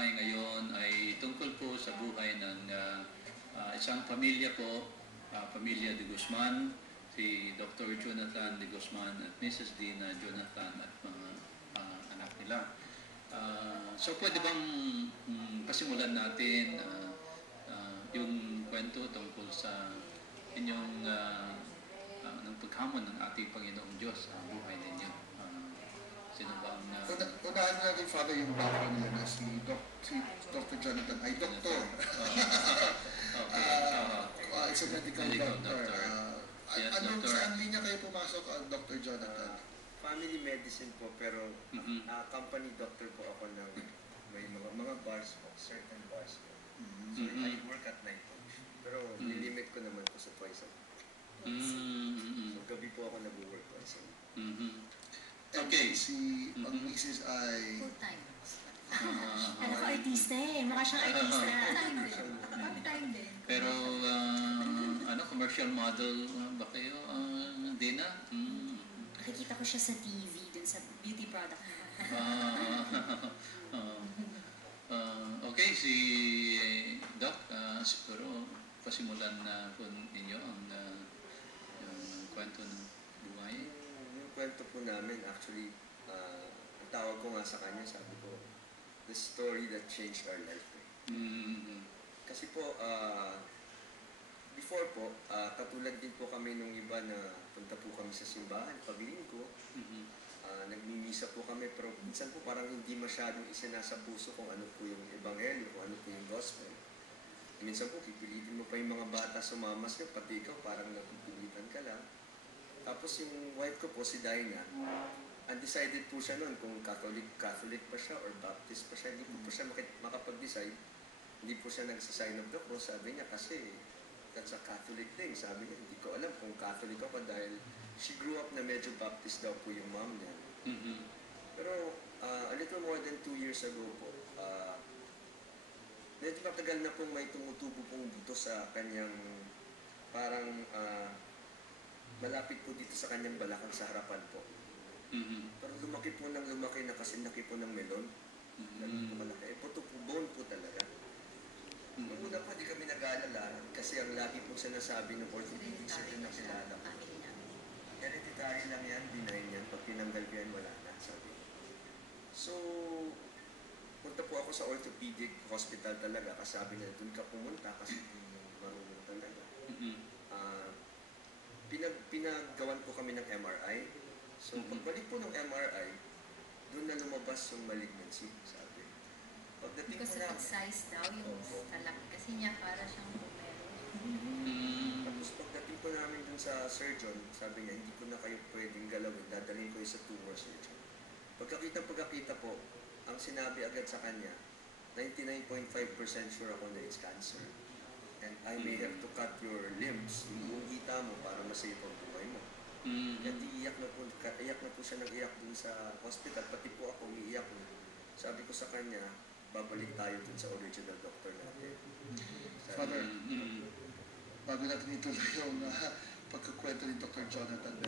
buhay ngayon ay tungkol po sa buhay ng isang pamilya po, pamilya de Guzman, si Dr. Jonathan de Guzman at Mrs. Dina Jonathan at mga anak nila. So pwede bang pasimulan natin yung kwento tungkol sa inyong ng paghamon ng ating Panginoong Diyos sa buhay ninyo? Sino bang... Unahan natin, Father, yung background nila na si Dr. Jonathan ay doktor. It's a medical doctor. Yes, Anong doctor. saan linya kayo pumasok, Dr. Jonathan? Family medicine po, pero company doctor po ako ng may mga bars po, certain bars po. So I work at night po. Pero nilimit ko naman po sa twice a week. So gabi po ako nag-work twice a week. Okay. Si ang misis ay... Full-time. Ano ko, artista eh. Mukha siyang artista. Part-time din. Pero commercial model ba kayo, Dina? Nakikita ko siya sa TV, dun sa beauty product. Okay, si Doc, siguro pasimulan na po ninyo ang kwento ng buhay. Yung kwento po namin, actually, ang tawag ko nga sa kanya, sabi ko, the story that changed our life. Kasi po, before po, katulad din po kami nung iba na punta po kami sa simbahan, paglinggo, nagmimisa po kami, pero minsan po parang hindi masyadong isinasa puso kung ano po yung ebanghelyo, kung ano po yung gospel. Minsan po, pipilitin mo pa yung mga bata sumamas ka, pati ikaw parang napipilitan ka lang. Tapos yung wife ko po, si Dinah, undecided po siya noon kung Catholic pa siya or Baptist pa siya. Hindi po siya makapag-decide. Hindi po siya nagsasign of the cross. Sabi niya kasi, that's a Catholic thing. Sabi niya, hindi ko alam kung Catholic ako dahil she grew up na medyo Baptist daw po yung mom niya. Pero a little more than 2 years ago po, medyo matagal na pong may tumutubo pong dito sa kanyang parang malapit po dito sa kanyang balakang sa harapan po. Pero lumaki po ng lumaki na kasi laki po ng melon. Lagi po malaki. Puto po, bone po talaga. Nung una po, di kami nag-aalala kasi ang lagi po sinasabi ng orthopedic surgeon na kilala ko. Hereditary lang yan, benign yan. Pag tinanggal ko yan, wala na, sabi. So, punta po ako sa orthopedic hospital talaga kasi sabi niya, doon ka pumunta kasi marunong talaga. Pinaggawan po kami ng MRI. So, pagbalik po ng MRI, doon na lumabas yung malignancy, sabi. Pagdating Because po of size daw, yung kalaki. Kasi niya para siyang bumero. Tapos pagdating po namin dun sa surgeon, sabi niya, hindi ko na kayo pwedeng galawin, dadalhin ko yung sa tumor surgeon. Pagkakita po, ang sinabi agad sa kanya, 99.5% sure ako na it's cancer. And I may have to cut your limbs, yung hita mo para masave ang buhay mo. At iyak na po siya nag-iyak dun sa hospital, pati po ako umiiyak na. Sabi ko sa kanya, babalik tayo dun sa original doctor natin. Father, bago natin ituloy yung pagkakwento ni Dr. Jonathan,